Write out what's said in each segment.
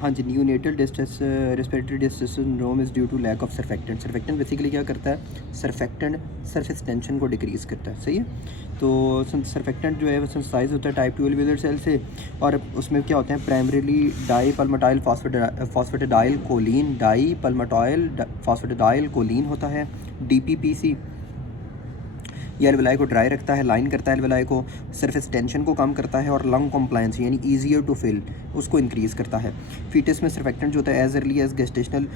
हाँ जी, neonatal distress respiratory distress syndrome is due to lack of surfactant. Surfactant basically क्या करता है, सर्फेक्टेंट सरफेस टेंशन को डिक्रीज़ करता है, सही है। तो सर्फेक्टेंट जो है वो सिंथेसाइज होता है टाइप 2 एल्वियोलर सेल से, और उसमें क्या होते हैं, primarily di palmitoyl phosphatidyl choline, di palmitoyl phosphatidyl choline होता है, DPPC। ये एल्वेलाई को ड्राई रखता है, लाइन करता है एल्वेलाई को, सरफेस टेंशन को कम करता है, और लंग कॉम्प्लायंस यानी ईजियर टू फिल उसको इंक्रीज़ करता है। फीटस में सर्फेक्टेंट जो होता है as early as gestational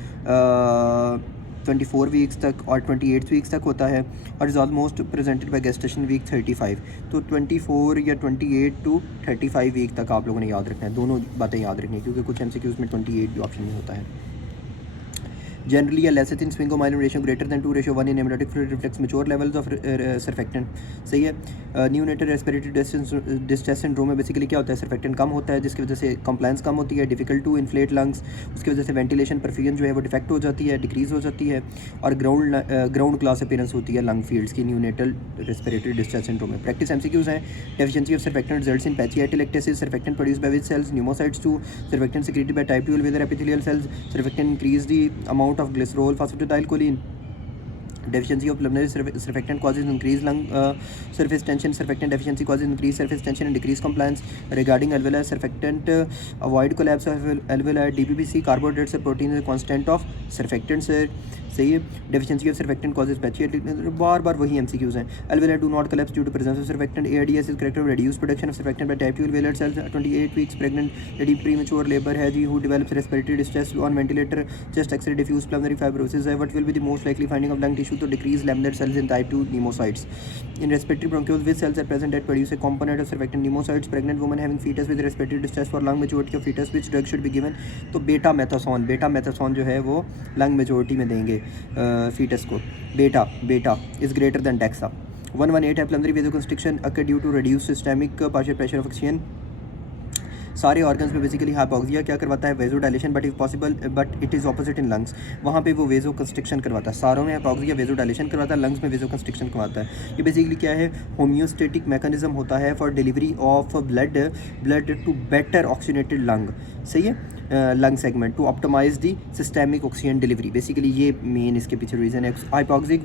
24 weeks तक और 28 वीक्स तक होता है, और is almost presented by gestation week 35। तो 24 या 28 टू 35 वीक तक आप लोगों ने याद रखना है, दोनों बातें याद रखनी है, क्योंकि कुछ MCQs में 28 भी ऑप्शन में होता है। Generally, a lecithin sphingomyelin ratio greater than 2:1 in amniotic fluid reflects mature levels of surfactant। सही है। न्यूनेटल रेस्पिरेटरी डिस्ट्रेस सिंड्रोम में बेसिकली क्या होता है, सर्फेक्टेंट कम होता है, जिसकी वजह से कंप्लायंस कम होती है, डिफिकल्ट टू इन्फ्लेट लंग्स, उसकी वजह से वेंटिलेशन परफ्यूजन जो है वो डिफेक्ट हो जाती है, डिक्रीज हो जाती है, और ग्राउंड क्लास अपीयरेंस होती है लंग फील्ड्स की न्यूनेटल रेस्पिरेटरी डिस्ट्रेस सिंड्रोम में। प्रैक्टिस MCQs हैं। Deficiency of surfactant results in patchy atelectasis, surfactant produced by which cells, pneumocytes 2, surfactant secreted by type 2 alveolar epithelial cells, surfactant increase the amount of glycerol phosphatidylcholine। Deficiency of pulmonary surfactant causes increased lung surface tension. Surfactant deficiency causes increased surface tension and decreased compliance. Regarding alveolar surfactant, avoid collapse of alveolar DPPC. Carbohydrates or proteins are constant of surfactants सही है। Deficiency of surfactant causes patchy, बार बार वही MCQs हैं। alveolar do not collapse due to presence of surfactant। ARDS is character of reduced production of surfactant by type 2 alveolar cells। 28 weeks pregnant lady premature labor है जी, who develops respiratory distress on ventilator, chest X-ray, diffuse pulmonary fibrosis है। What will be the most likely finding of lung tissue to decrease laminar cells in type 2 pneumocytes। In respiratory bronchioles, which cells are present that produce a component of surfactant? Pneumocytes। Pregnant woman having fetus with respiratory distress for lung maturity of fetus, which drug should be given? तो बेटा मेथासोन जो है वो lung majority में देंगे foetus को। बेटा is greater than DEXA. 118 है pulmonary vasoconstriction occur due to reduce systemic partial pressure of oxygen. सारे ऑर्गन्स में बेसिकली हाइपोक्सिया क्या करवाता है, vasodilation, but if possible but it is opposite in lungs. वहाँ पे वो वेजो कंस्ट्रिक्शन करवाता है। सारों में हाइपोक्सिया वेजो डायलेशन करवाता है, लंग्स में वेजो कंस्ट्रिक्शन करवाता है। ये बेसिकली क्या है, होम्योस्टेटिक मैकेनिज्म होता है for delivery of blood to better oxygenated lung. सही है, lung segment to optimize the systemic oxygen delivery. Basically ये मेन इसके पीछे रीज़न है। Hypoxic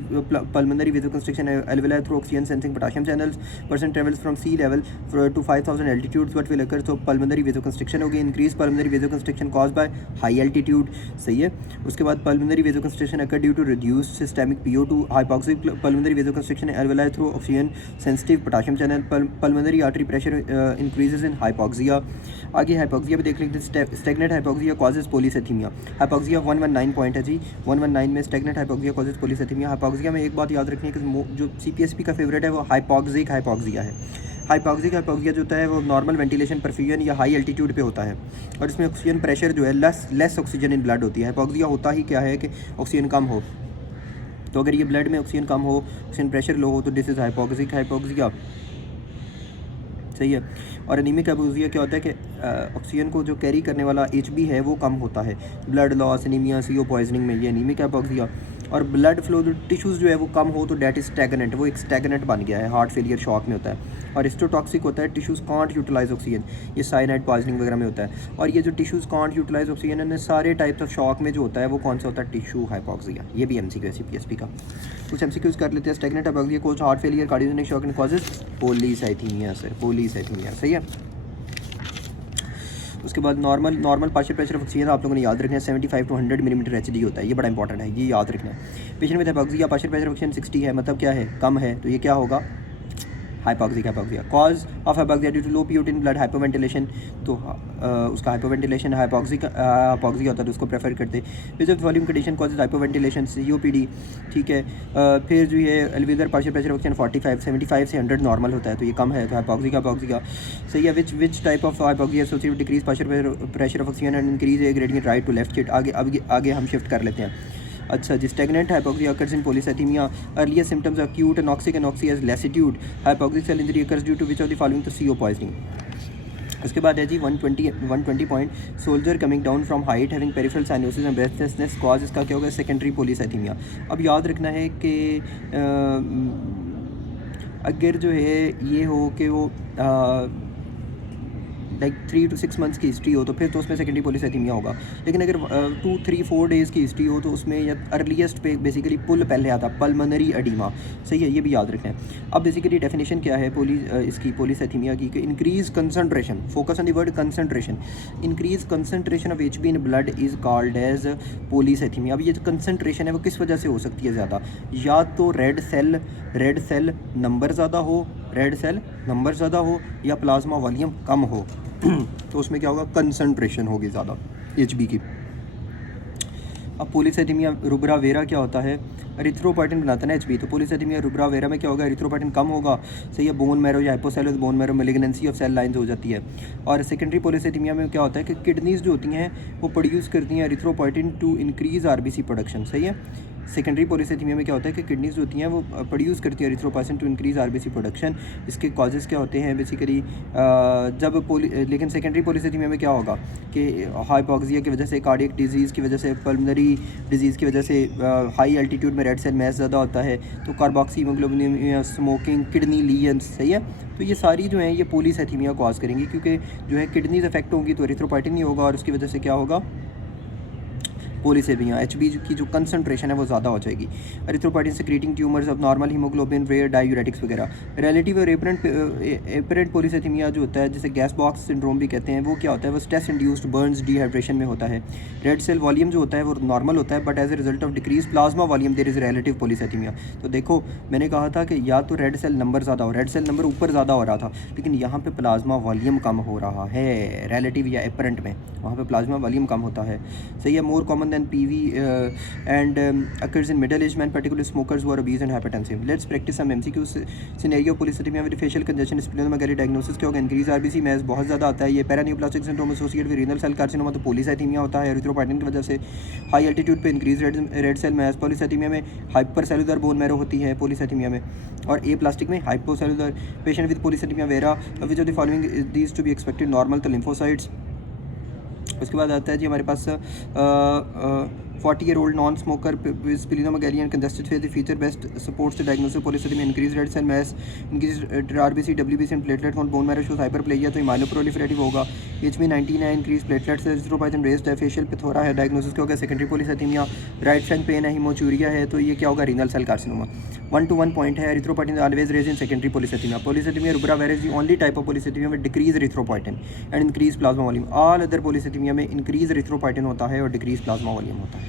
pulmonary vasoconstriction alveolar through oxygen sensing potassium channels, person travels from sea level to 5000 altitude, what will occur, तो pulmonary vasoconstriction होगी। Increase pulmonary vasoconstriction cause by high altitude. सही है। उसके बाद pulmonary vasoconstriction occur due to reduce systemic PO2। Hypoxic pulmonary vasoconstriction alveolar through oxygen sensitive potassium channel. Pulmonary artery pressure increases in hypoxia. आगे hypoxia पे देख लेते हैं। Stagnant hypoxia causes polycythemia. Hypoxia 119 point है जी, 119 में stagnant hypoxia causes polycythemia. Hypoxia में एक बात याद रखनी है कि जो CPSP का फेवरेट है वो हाइपोक्सिक हाइपोक्सिया है। हाइपोक्सिक हाइपोक्सिया जो होता है वो नॉर्मल वेंटिलेशन परफ्यूजन या हाई एल्टीट्यूड पे होता है, और इसमें ऑक्सीजन प्रेशर जो है लेस ऑक्सीजन इन ब्लड होती है। हाइपोक्सिया होता ही क्या है कि ऑक्सीजन कम हो, तो अगर ये ब्लड में ऑक्सीजन कम हो, ऑक्सीजन प्रेशर लो हो, तो दिस इज़ हाइपोक्सिक हाइपोक्सिया। सही है। और एनीमिक हाइपोक्सिया क्या होता है कि ऑक्सीजन को जो कैरी करने वाला HB है वो कम होता है, blood loss, anaemia, CO poisoning में, ये एनीमिक हाइपोक्सिया। और ब्लड फ्लो जो टिश्यूज़ जो है वो कम हो तो डेट इज स्टैगनेंट, वो एक स्टैगनेंट बन गया है, हार्ट फेलियर शॉक में होता है। और हिस्टोटॉक्सिक होता है, टिश्यूज़ कांट यूटिलाइज ऑक्सीजन, ये साइनाइड पॉइजनिंग वगैरह में होता है। और ये जो टिश्यूज़ कांट यूटिलाइज ऑक्सीजन है सारे टाइप्स ऑफ शॉक में जो होता है वो कौन सा होता है, टिश्यू हाइपोक्सिया। ये भी MCQ है CPSP का। कुछ MCQs कर लेते हैं। Stagnant hypoxia cause heart failure, cardiogenic shock and causes polycythaemia से, पॉलीसाइथीमिया। सही है। उसके बाद normal partial pressure of oxygen आप लोगों ने याद रखना है 75 to 100 मिलीमीटर HD होता है, ये बड़ा इंपॉर्टेंट है, ये याद रखना है। Patient with hypoxia partial pressure of oxygen 60 है, मतलब क्या है, कम है, तो ये क्या होगा, hypoxic hypoxia. Cause of hypoxia due to low PO2 in blood, hypoventilation, तो उसका हाइपोवेंटिलेशन हाइपोक्सिक हाइपोक्सिया होता है तो उसको प्रेफर करते। Which of volume condition causes hypoventilation, COPD। ठीक है। फिर जो ये एल्वियोलर पार्शियल प्रेशर ऑक्सीजन 45 75 से 100 नॉर्मल होता है, तो ये कम है, तो हाइपोक्सिक हाइपोक्सिया। सही है। Which type of hypoxia associated decrease partial pressure of oxygen and increase A gradient right to left shift. आगे हम शिफ्ट कर लेते हैं। अच्छा जी, stagnant hypoxia occurs in polycythemia. Earlier symptoms are acute anoxic anoxia as lassitude. Hypoxic cell injury occurs due to which of the following? तो CO poisoning। उसके बाद है जी 120 point, soldier coming down from height having peripheral cyanosis and breathlessness, cause इसका क्या होगा, secondary पोलीसाइथीमिया। अब याद रखना है कि अगर जो है ये हो कि वो लाइक 3 to 6 मंथ्स की हिस्ट्री हो तो फिर तो उसमें सेकेंडरी पॉलीसाइथीमिया होगा। लेकिन अगर 2, 3, 4 डेज़ की हिस्ट्री हो तो उसमें या अर्लीस्ट पे बेसिकली पुल पहले आता, पल्मोनरी एडिमा। सही है, ये भी याद रखना है। अब बेसिकली डेफिनेशन क्या है इसकी पॉलीसाइथीमिया की, कि increase concentration, focus on the word concentration, increase concentration of HB in blood is called as polycythaemia. अब ये जो कंसनट्रेशन है वो किस वजह से हो सकती है ज़्यादा, या तो रेड सेल नंबर ज़्यादा हो, या प्लाज्मा वॉल्यूम कम हो तो उसमें क्या होगा, कंसनट्रेशन होगी ज़्यादा HB की। अब पॉलीसाइथीमिया रुब्रा वेरा क्या होता है, एरिथ्रोपोएटिन बनाता है ना HB, तो पॉलीसाइथीमिया रुब्रा वेरा में क्या होगा, एरिथ्रोपोएटिन कम होगा। सही है, बोन मैरो या hypocellular bone marrow malignancy of cell lines हो जाती है। और सेकेंडरी पॉलीसाइथीमिया में क्या होता है कि किडनीज़ जो होती हैं वो प्रोड्यूस करती हैं erythropoietin to increase RBC production. सही है, सेकेंडरी पॉलीसाइथीमिया में क्या होता है कि किडनीज जो होती हैं वो प्रोड्यूस करती हैं erythropoietin to increase RBC production. इसके कॉजेज़ क्या होते हैं बेसिकली, लेकिन सेकेंडरी पॉलीसाइथीमिया में क्या होगा कि हाइपोक्सिया की वजह से, कार्डियक डिजीज़ की वजह से, पल्मोनरी डिजीज़ की वजह से हाई एल्टीट्यूड में रेड सेल मैस ज़्यादा होता है, तो carboxy haemoglobin, smoking, kidney lesions. सही है, तो ये सारी जो हैं ये पॉलीसाइथीमिया कॉज करेंगी, क्योंकि जो है किडनीज अफेक्ट होंगी तो एरिथ्रोपोएटिन नहीं होगा और उसकी वजह से क्या होगा, पॉलीसाइथीमिया, HB की जो कंसनट्रेशन है वो ज़्यादा हो जाएगी। Erythropoietin secreting tumours of normal haemoglobin, rare diuretics वगैरह। रिलेटिव और एपरेंट पॉलीसाइथीमिया जो होता है, जिसे गैस बॉक्स सिंड्रोम भी कहते हैं, वो क्या होता है, वो स्ट्रेस इंड्यूस्ड बर्न्स डिहाइड्रेशन में होता है। रेड सेल वॉल्यूम जो होता है वो नॉर्मल होता है, but as a result of decrease plasma volume there is relative polycythaemia. तो देखो मैंने कहा था कि या तो रेड सेल नंबर ज़्यादा हो, रेड सेल नंबर ऊपर ज़्यादा हो रहा था, लेकिन यहाँ पे प्लाज्मा वॉल्यूम कम हो रहा है रिलेटिव या एपरेंट में, वहाँ पे प्लाज्मा वॉल्यूम कम होता है। सही है, more common than PV and occurs in middle-aged men, particularly smokers who are obese and hypertensive. Let's practice some MCQ scenario. Polycythemia with facial congestion, splenomegaly diagnosis क्या होगा, increase RBC mass बहुत ज़्यादा आता है, ये paraneoplastic syndrome associated with renal cell carcinoma, तो polycythemia होता है एरिथ्रोपोएटिन की वजह से। हाई एल्टीट्यूड पे increase red cell mass, polycythaemia में हाइपरसेलुलर बोन मैरो होती है पॉलीसाइथीमिया में, और प्लास्टिक में hypocellular. Patient with polycythaemia vera, which of the following these to be expected, normal तो लिम्फोसाइट्स। उसके बाद आता है जी हमारे पास 40-year-old non-smoker with splenomegaly and congested face. The feature best supports the diagnosis of polycythemia, increased red cell mass, increased RBC, WBC and platelet count, bone marrow shows hyperplasia, तो myeloproliferative होगा। HB19 है, increased platelets, erythropoietin raised है, facial pethora है, diagnosis क्या होगा, secondary polycythemia, right flank pain है, hematuria है, तो ये क्या होगा, renal cell carcinoma। 1-to-1 point है, erythropoietin is always raised in secondary polycythemia. Polycythemia rubra vera is the only type of polycythemia with decreased erythropoietin and increased plasma volume. All other polycythemia में increased erythropoietin होता है और decreased plasma volume होता है।